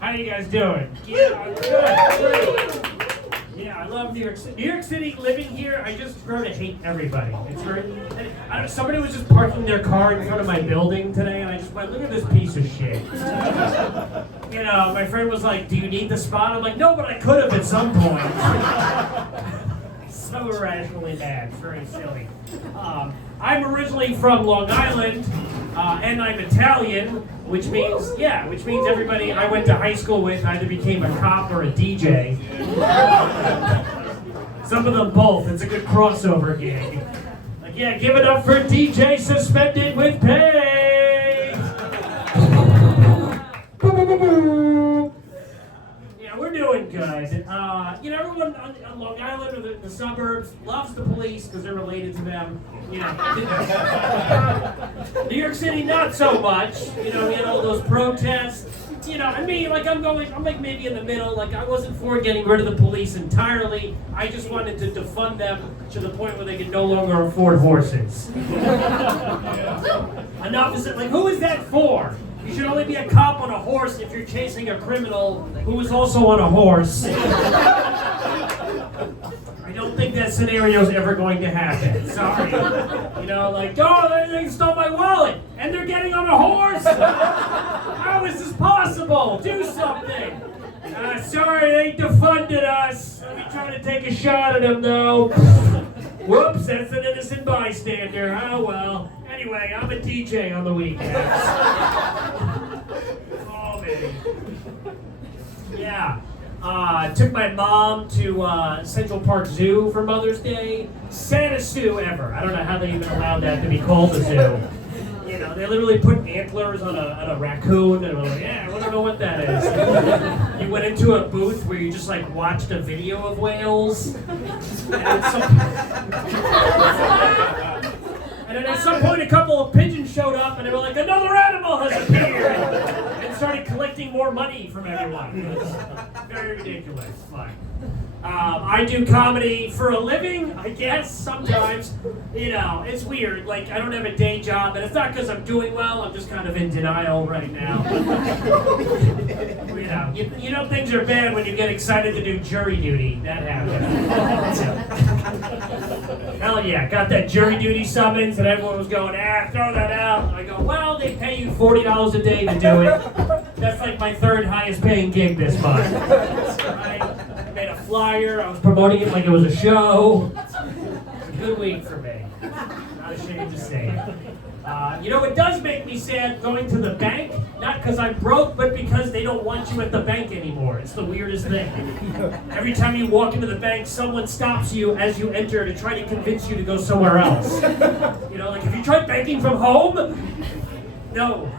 How you guys doing? Yeah, I'm good. Yeah, I love New York City. New York City, living here, I just grow to hate everybody. It's very. Somebody was just parking their car in front of my building today, and I just went, look at this piece of shit. You know, my friend was like, do you need the spot? I'm like, no, but I could have at some point. So irrationally bad. It's very silly. I'm originally from Long Island, and I'm Italian, which means everybody I went to high school with either became a cop or a DJ. Some of them both. It's a good crossover gig. Like, yeah, give it up for DJ suspended with pay. Yeah, we're doing good. Everyone on Long Island or the suburbs loves the police because they're related to them. New York City, not so much. We had all those protests. And me, I'm like maybe in the middle. Like, I wasn't for getting rid of the police entirely. I just wanted to defund them to the point where they could no longer afford horses. Enough is it? Like, who is that for? You should only be a cop on a horse if you're chasing a criminal who is also on a horse. I don't think that scenario is ever going to happen. Sorry. They stole my wallet and they're getting on a horse. How is this possible? Do something. Sorry, they defunded us. Let me try to take a shot at him, though. Whoops, that's an innocent bystander. Oh, well. Anyway, I'm a DJ on the weekends. Oh, man. Yeah. Took my mom to Central Park Zoo for Mother's Day. Saddest zoo ever. I don't know how they even allowed that to be called a zoo. They literally put antlers on a raccoon, and we're like, yeah, I don't know what that is. You went into a booth where you just watched a video of whales, and then at some point a couple of pigeons showed up, and they were like, another animal has appeared, and started collecting more money from everyone. It was very ridiculous. I do comedy for a living, I guess, sometimes. It's weird. I don't have a day job, and it's not because I'm doing well. I'm just kind of in denial right now. Things are bad when you get excited to do jury duty. That happens. Hell yeah, got that jury duty summons, and everyone was going, throw that out. And I go, well, they pay you $40 a day to do it. That's my third highest paying gig this month. I made a flyer. I was promoting it like it was a show. It's a good week for me. Not ashamed to say it. It does make me sad going to the bank, not because I'm broke, but because they don't want you at the bank anymore. It's the weirdest thing. Every time you walk into the bank, someone stops you as you enter to try to convince you to go somewhere else. Have you tried banking from home? No.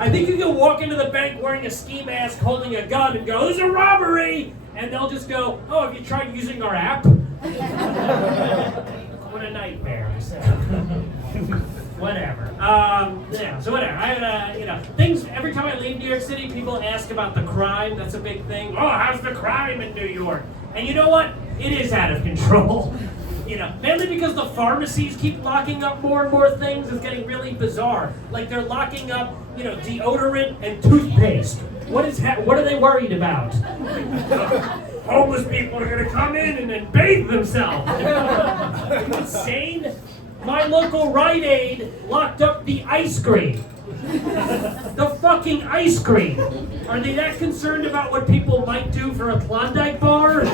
I think you can walk into the bank wearing a ski mask, holding a gun, and go, there's a robbery! And they'll just go, oh, have you tried using our app? What a nightmare. Whatever. So whatever. Things, every time I leave New York City, people ask about the crime. That's a big thing. Oh, how's the crime in New York? And you know what? It is out of control. Mainly because the pharmacies keep locking up more and more things. It's getting really bizarre. They're locking up, deodorant and toothpaste. What are they worried about? Homeless people are going to come in and then bathe themselves. Are you insane? My local Rite Aid locked up the ice cream. The fucking ice cream. Are they that concerned about what people might do for a Klondike bar?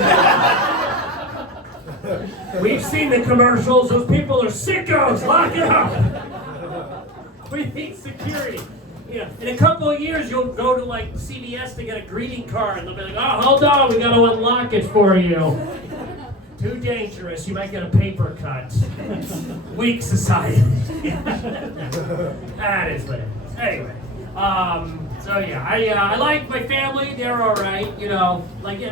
We've seen the commercials. Those people are sickos. Lock it up. We need security. In a couple of years, you'll go to CVS to get a greeting card, and they'll be like, "Oh, hold on, we got to unlock it for you." Too dangerous. You might get a paper cut. Weak society. That is what it is. Anyway. I like my family. They're all right,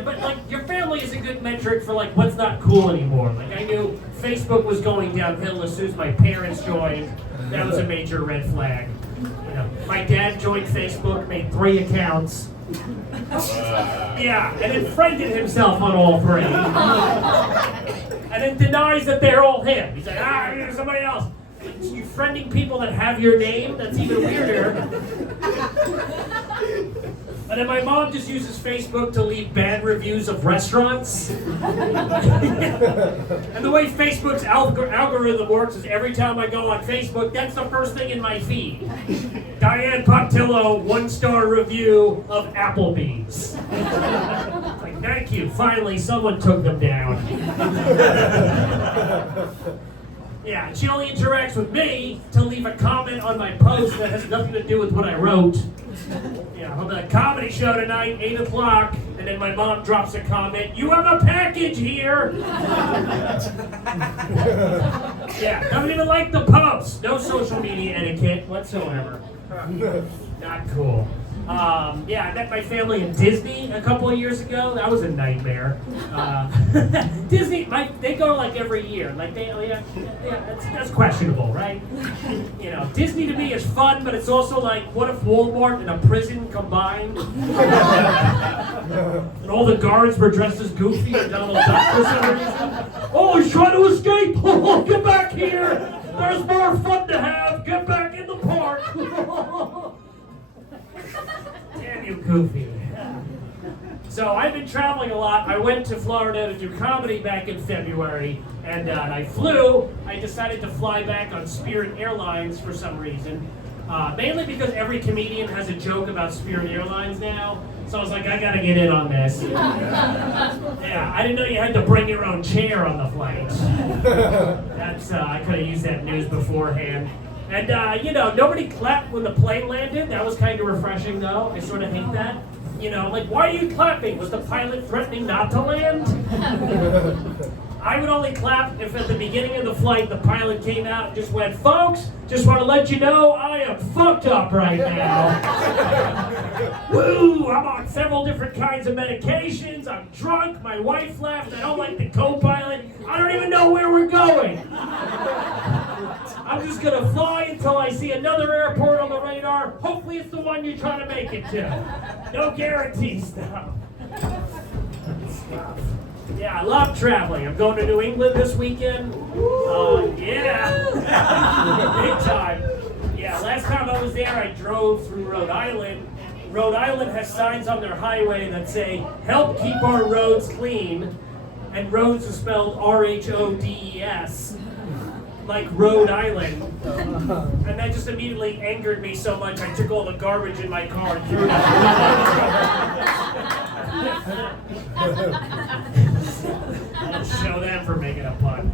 but your family is a good metric for what's not cool anymore. I knew Facebook was going downhill as soon as my parents joined. That was a major red flag. My dad joined Facebook, made 3 accounts. Yeah, and then friended himself on all 3. And then denies that they're all him. He's like, there's somebody else. You friending people that have your name? That's even weirder. And then my mom just uses Facebook to leave bad reviews of restaurants. And the way Facebook's algorithm works is every time I go on Facebook, that's the first thing in my feed. Diane Pontillo, 1-star review of Applebee's. It's like, thank you, finally someone took them down. Yeah, she only interacts with me to leave a comment on my post that has nothing to do with what I wrote. Yeah, I'm at a comedy show tonight, 8 o'clock, and then my mom drops a comment, "You have a package here!" Yeah, doesn't even like the post. No social media etiquette whatsoever. Not cool. Yeah, I met my family in Disney a couple of years ago. That was a nightmare. Disney, they go like every year. Like that's questionable, right? You know, Disney to me is fun, but it's also like, what if Walmart and a prison combined? And all the guards were dressed as Goofy or Donald Duck for some reason. Oh, he's trying to escape! Oh, get back here! There's more fun to have. Get back in the park. Damn you, Goofy. So I've been traveling a lot. I went to Florida to do comedy back in February, and I flew. I decided to fly back on Spirit Airlines for some reason, mainly because every comedian has a joke about Spirit Airlines now. So I was like, I gotta get in on this. Yeah, I didn't know you had to bring your own chair on the flight. That's I could have used that news beforehand. And, you know, nobody clapped when the plane landed. That was kind of refreshing, though. I sort of hate that. You know, like, why are you clapping? Was the pilot threatening not to land? I would only clap if at the beginning of the flight the pilot came out and just went, "Folks, just want to let you know I am fucked up right now. Woo, I'm on several different kinds of medications. I'm drunk. My wife left. I don't like the co-pilot. I don't even know where we're going. I'm just going to fly until I see another airport on the radar. Hopefully it's the one you're trying to make it to. No guarantees, though." Yeah, I love traveling. I'm going to New England this weekend. Yeah. Big time. Yeah, last time I was there, I drove through Rhode Island. Rhode Island has signs on their highway that say, "Help keep our roads clean." And roads is spelled RHODES. Like Rhode Island. And that just immediately angered me so much, I took all the garbage in my car and threw it out. I'll show them for making a pun.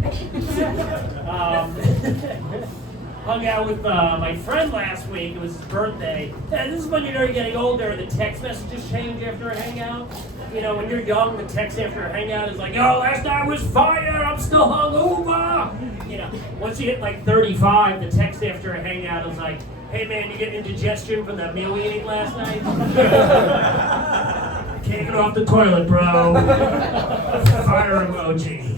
Hung out with my friend last week. It was his birthday. And this is when you know you're getting older and the text messages change after a hangout. You know, when you're young, the text after a hangout is like, "Yo, last night was fire, I'm still hungover." You know, once you hit like 35, the text after a hangout is like, "Hey man, you getting indigestion from that meal we ate last night?" "Can't get off the toilet, bro." Fire emoji.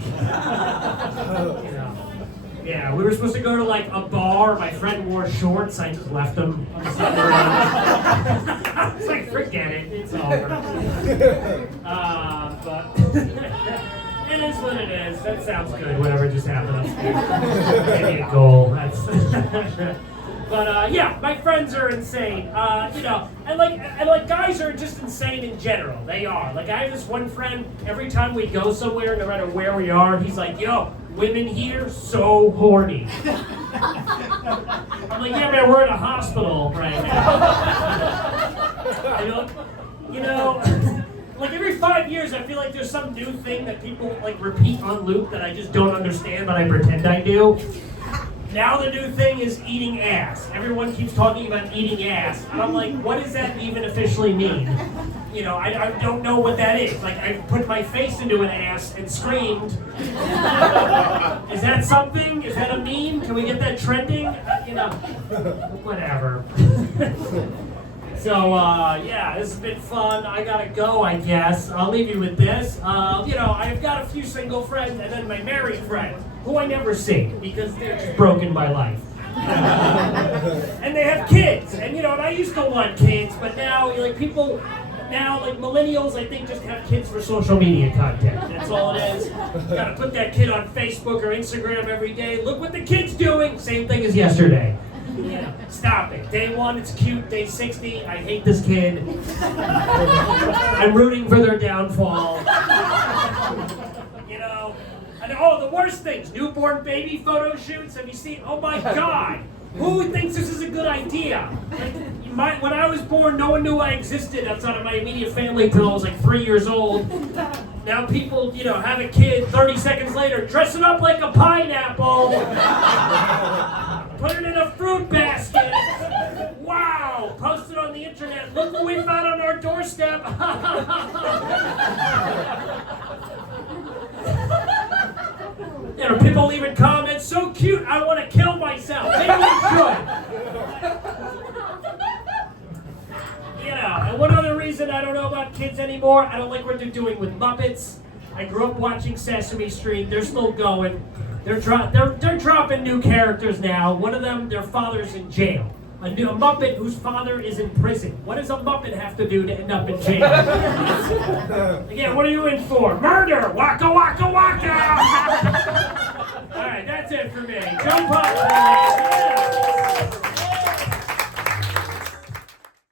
You know. Yeah, we were supposed to go to like a bar. My friend wore shorts. I just left them. I was like, forget it. It's over. But it is what it is. That sounds good. Whatever just happened upstairs. Maybe a goal. That's. But yeah, my friends are insane. You know, and like guys are just insane in general. They are. Like I have this one friend. Every time we go somewhere, no matter where we are, he's like, "Yo, women here so horny." I'm like, "Yeah, man, we're in a hospital right now." You know, like every 5 years, I feel like there's some new thing that people like repeat on loop that I just don't understand, but I pretend I do. Now the new thing is eating ass. Everyone keeps talking about eating ass. And I'm like, what does that even officially mean? You know, I don't know what that is. Like, I put my face into an ass and screamed. Is that something? Is that a meme? Can we get that trending? You know, whatever. So, yeah, this has been fun. I gotta go, I guess. I'll leave you with this. You know, I've got a few single friends and then my married friends, who I never see because they're just broken by life. And they have kids. And, you know, and I used to want kids, but now, like, people... Now, like millennials, I think just have kids for social media content. That's all it is. Gotta put that kid on Facebook or Instagram every day. Look what the kid's doing. Same thing as yesterday. Yeah, stop it. Day 1, it's cute. Day 60, I hate this kid. I'm rooting for their downfall. You know, and the worst things, newborn baby photo shoots. Have you seen? Oh my God. Who thinks this is a good idea? Like, when I was born, no one knew I existed outside of my immediate family until I was like 3 years old. Now people, have a kid, 30 seconds later, dress it up like a pineapple, put it in a fruit basket. Wow, post it on the internet. Look what we found on our doorstep. People leaving comments, so cute, I want to kill myself. Maybe we should. And one other reason I don't know about kids anymore, I don't like what they're doing with Muppets. I grew up watching Sesame Street. They're still going. They're dropping new characters now. One of them, their father's in jail. A Muppet whose father is in prison. What does a Muppet have to do to end up in jail? Again, what are you in for? Murder! Waka waka waka! All right, that's it for me. Joe Pop.